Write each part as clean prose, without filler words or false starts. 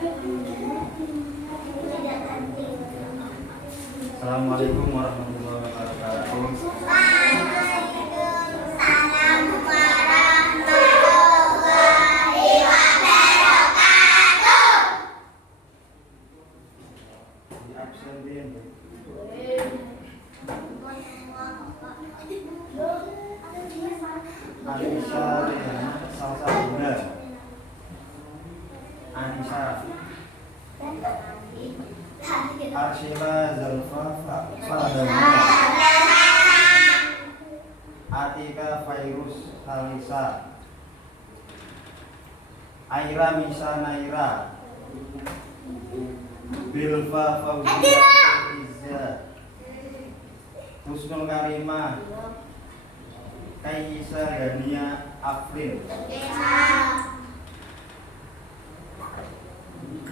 Assalamualaikum warahmatullahi wabarakatuh. Waalaikumsalam warahmatullahi wabarakatuh. Di absen din. Anissa Rehana Salsabila. Anissa Arshila Zulfa Fadamina. Atika Fairus Halisa. Aira Misa Naira. Bilfa Fauzia Izza. Husnul Karimah. Kaisa Dania Afrin.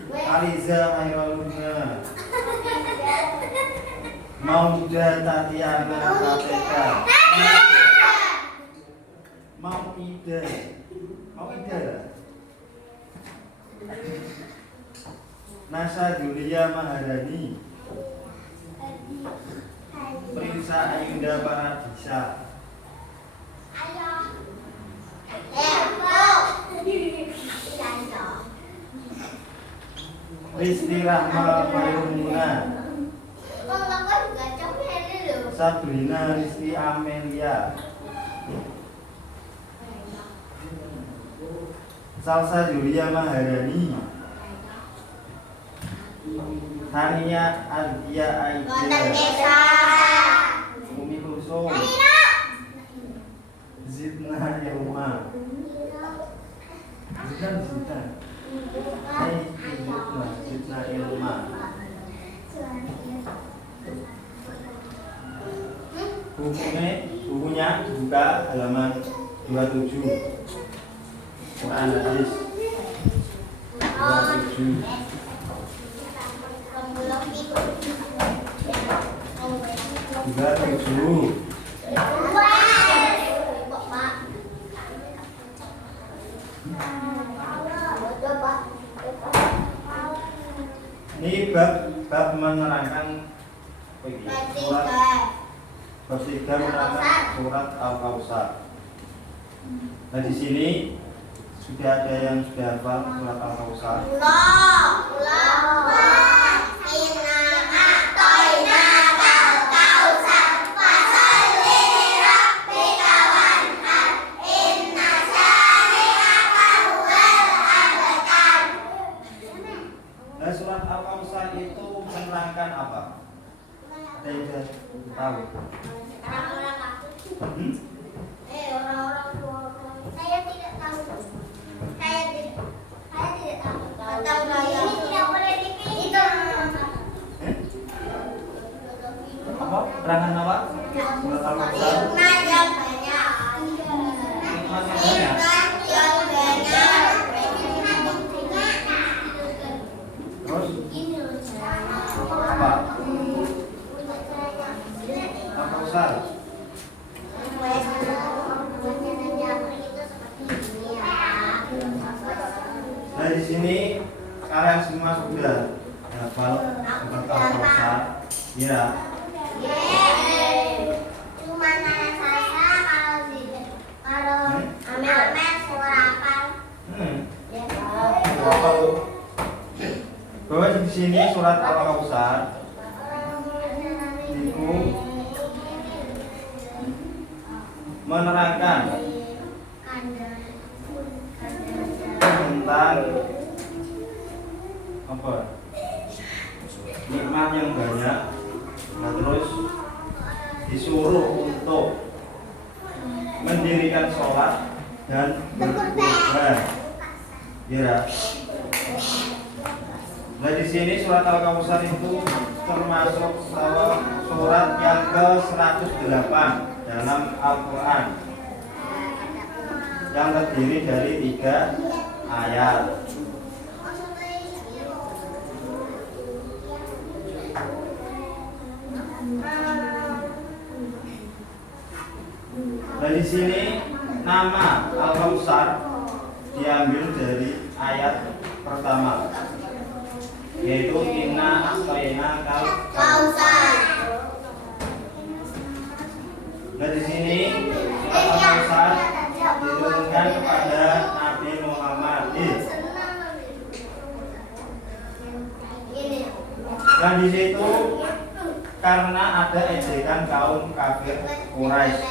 Aliza Hairaluna. Mauda Tatiana Kateka. Mauida. Nasa Julia Maharani. Prinsa Ayunda Paradisa. Rizky Rahma Mayrumuna. Sabrina Rizky Amelia. Salsa Julia Maharani. Hania Adia Aida. Umi Kulsum. Zidna Ilma. Zidna Ilma. Bukunya buka halaman 27. Quran hadis 27. Ini bab menerangkan surat bab 3 menerangkan surat Al-Kautsar. Nah di sini sudah ada yang sudah hafal surat Al-Kautsar. Nah surat Al-Kautsar itu menerangkan apa? Ada yang sudah tahu? Saya tidak tahu. Saya tidak tahu. Ini tidak boleh dipilih. Apa? Terangan apa? Surat Al-Kautsar. Hikmah yang banyak. Hikmah yang banyak. Terus apa? Al-Kautsar. Nah di sini kalian semua sudah hafal surat Al-Kautsar. Ya. Cuma nanya saya kalau Amel surapan. Bahwa di sini surat Al-Kautsar itu menerangkan tentang apa? Nikmat yang banyak. Nah, terus disuruh untuk mendirikan sholat dan berkurban. Ya. Nah di sini surat Al-Kautsar itu termasuk surat yang ke-108 dalam Al-Quran yang terdiri dari 3 ayat. Nah di sini nama Al-Kautsar diambil dari ayat pertama. yaitu inna a'tainaka Kausar. Nah di sini surat Al-Kausar diturunkan kepada Nabi Muhammad. Dan di situ karena ada ejekan kaum kafir Quraisy.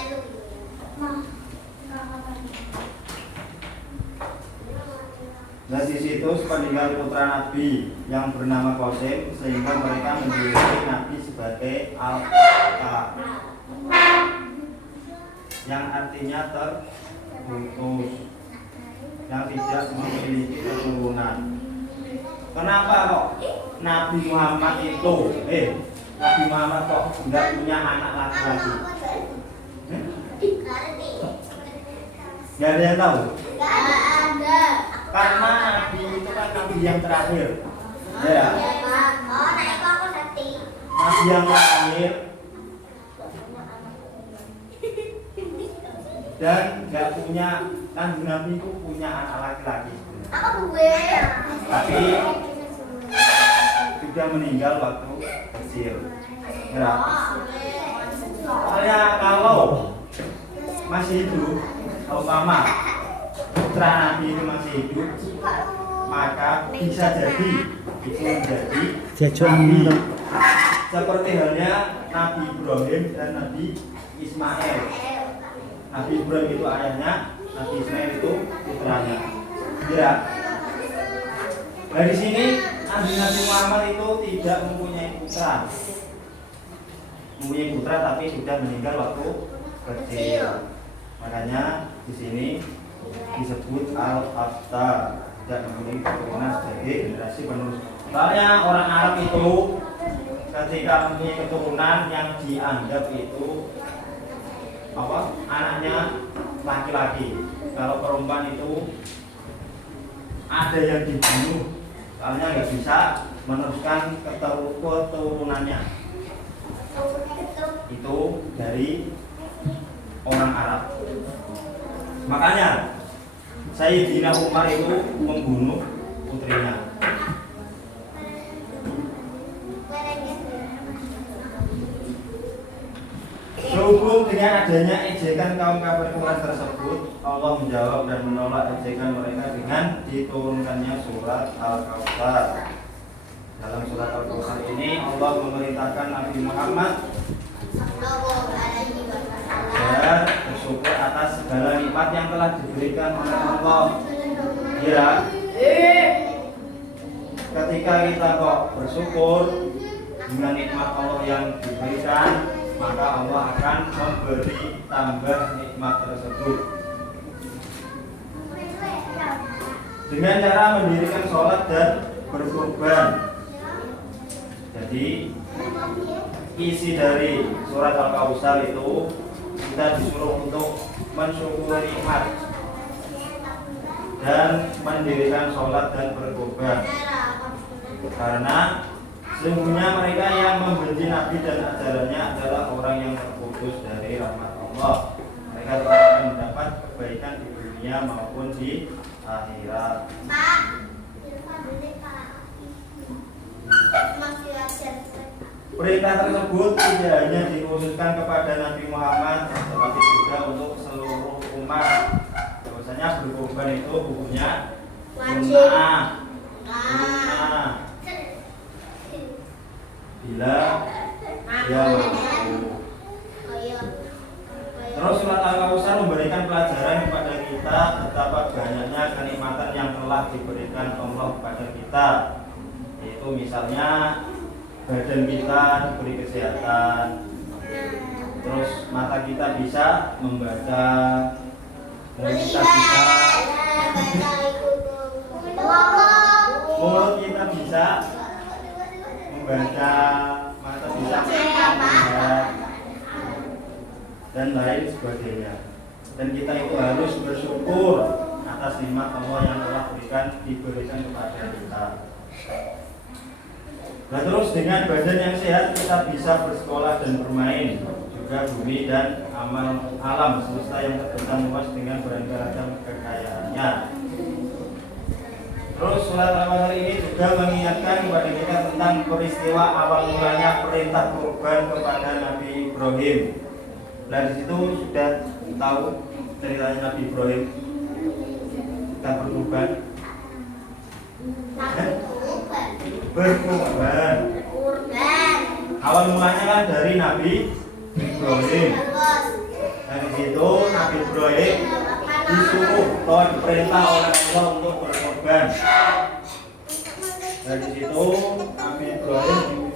Dan di situ sepeninggal putra Nabi yang bernama Qasim, sehingga mereka menjuluki Nabi sebagai Al-Qata, yang artinya terputus, yang tidak memiliki keturunan. Kenapa kok Nabi Muhammad itu, Nabi Muhammad kok tidak punya anak laki-laki? Gak ada yang tahu? Gak ada. Karena Nabi itu kan Nabi yang terakhir. Ya. Oh, nah itu aku ngerti. Nabi yang terakhir dan nggak punya, kan Nabi itu punya anak laki-laki. Aku gue. Tapi sudah meninggal waktu kecil. Ya. Soalnya kalau masih hidup, umpama putra Nabi itu masih hidup, maka bisa jadi itu menjadi Nabi. Seperti halnya Nabi Ibrahim dan Nabi Ismail. Nabi Ibrahim itu ayahnya, Nabi Ismail itu putranya. Ya. Nah di sini Nabi Muhammad itu tidak mempunyai putra. Mempunyai putra tapi sudah meninggal waktu kecil. Makanya di sini disebut Al-Qata, tidak memiliki keturunan sebagai generasi penerus. Soalnya orang Arab itu ketika mempunyai keturunan yang dianggap itu anaknya laki-laki. Kalau perempuan itu ada yang dibunuh, soalnya nggak bisa meneruskan keturunannya. Itu dari orang Arab. Makanya Sayyidina Umar itu membunuh putrinya. Sehubung dengan adanya ejekan kaum kafir Quraisy tersebut, Allah menjawab dan menolak ejekan mereka dengan diturunkannya surat Al-Kausar. Dalam surat Al-Kausar ini Allah memerintahkan Nabi Muhammad agar bersyukur atas segala nikmat yang telah diberikan oleh Allah. Ya, ketika kita kok bersyukur dengan nikmat Allah yang diberikan, maka Allah akan memberi tambah nikmat tersebut dengan cara mendirikan sholat dan berkurban. Jadi isi dari surat Al-Kausar itu kita disuruh untuk mensyukuri nikmat dan mendirikan sholat dan berkurban, karena sesungguhnya mereka yang membenci Nabi dan ajarannya adalah orang yang terputus dari rahmat Allah. Mereka tidak akan mendapat kebaikan di dunia maupun di akhirat. Perintah tersebut tidak hanya dikhususkan kepada Nabi Muhammad, tetapi juga untuk seluruh umat. Bahwasanya berkorban itu hukumnya sunnah. Bila dia mampu. Terus surat Al-Kausar memberikan pelajaran kepada kita betapa banyaknya kenikmatan yang telah diberikan Allah kepada kita. Yaitu misalnya badan kita diberi kesehatan, terus mata kita bisa membaca, mulut kita bisa membaca, mata bisa melihat, dan lain sebagainya. Dan kita itu harus bersyukur atas nikmat Allah yang telah diberikan kepada kita. Nah terus dengan badan yang sehat kita bisa bersekolah dan bermain. Juga bumi dan alam semesta yang terbentang luas dengan beraneka ragam kekayaannya. Terus surat Al-Baqarah ini juga mengingatkan kepada kita tentang peristiwa awal mulanya perintah kurban kepada Nabi Ibrahim. Nah, di situ sudah tahu ceritanya Nabi Ibrahim kita berkurban. Berkurban. Awal mulanya kan dari Nabi Ibrahim. Dan di situ Nabi Ibrahim disuruh atau diperintah oleh Allah untuk berkorban. Dan di situ Nabi Ibrahim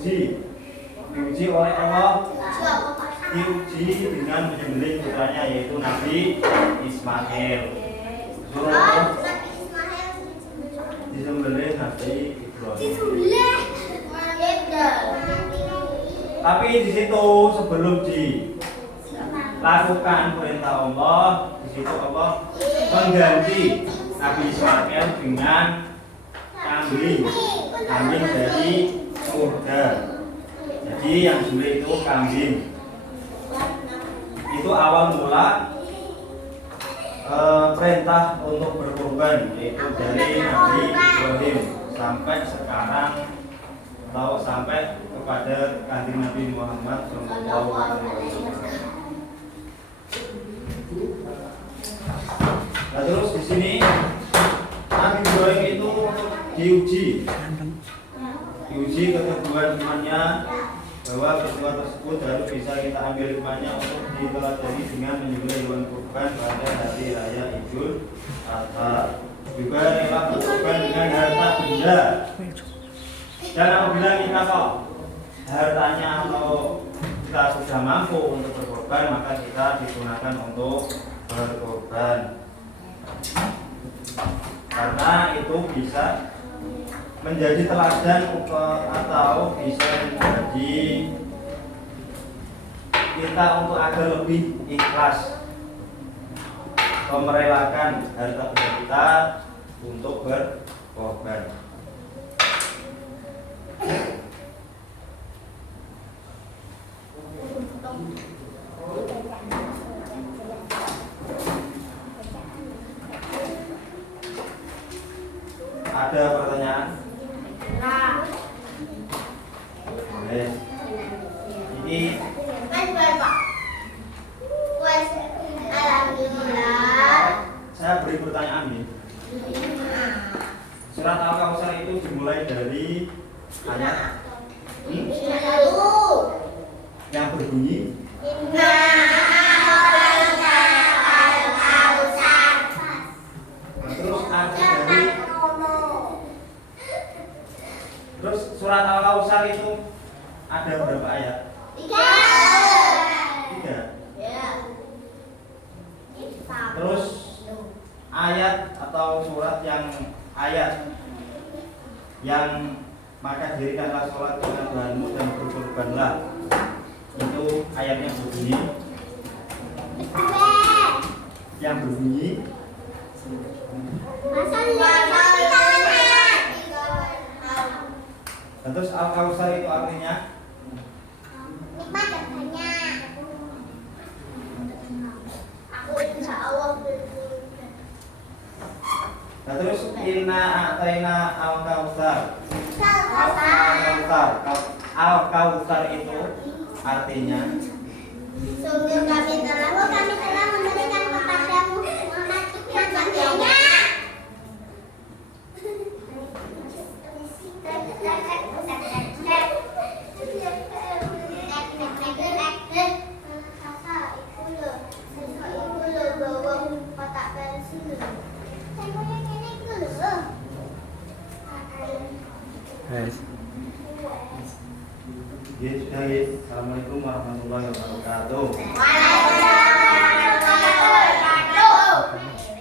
diuji oleh Allah, diuji dengan menyembelih putranya yaitu Nabi Ismail. Disembelih Nabi Ibrahim. Tapi di situ sebelum dilakukan perintah Allah, di situ Allah mengganti Nabi Ismail dengan kambing dari surga. Jadi yang disembelih itu kambing. Itu awal mula perintah untuk berkorban, yaitu dari Nabi Ibrahim sampai sekarang atau sampai kepada kanjeng Nabi Muhammad SAW. Nah, terus di sini Nabi Ibrahim itu diuji keteguhan imannya, bahwa peristiwa tersebut harus bisa kita ambil hikmahnya untuk diteladani dengan menyembelih hewan kurban pada hari raya Idul Adha. Juga rela berkorban dengan harta benda. Dan apabila kita kok hartanya atau kita sudah mampu untuk berkorban, maka kita digunakan untuk berkorban. Karena itu bisa menjadi teladan atau bisa menjadi kita untuk agar lebih ikhlas merelakan harta benda kita untuk berkorban. Ada pertanyaan? Boleh. Ini saya beri pertanyaan nih. Surat Al-Kautsar itu dimulai dari ayat yang berbunyi terus surat Al-Kautsar itu ada berapa ayat? 3. Terus ayat atau surat yang maka dirikanlah sholat dengan Tuhanmu dan berkorbanlah, itu ayatnya berbunyi terus Al-Kautsar itu artinya nah, terus inna a'taina al-kautsar. Al-Kautsar itu artinya sungguh kami telah memberikan kepadamu hikmahnya. Assalamualaikum warahmatullahi wabarakatuh. Waalaikumsalam warahmatullahi wabarakatuh.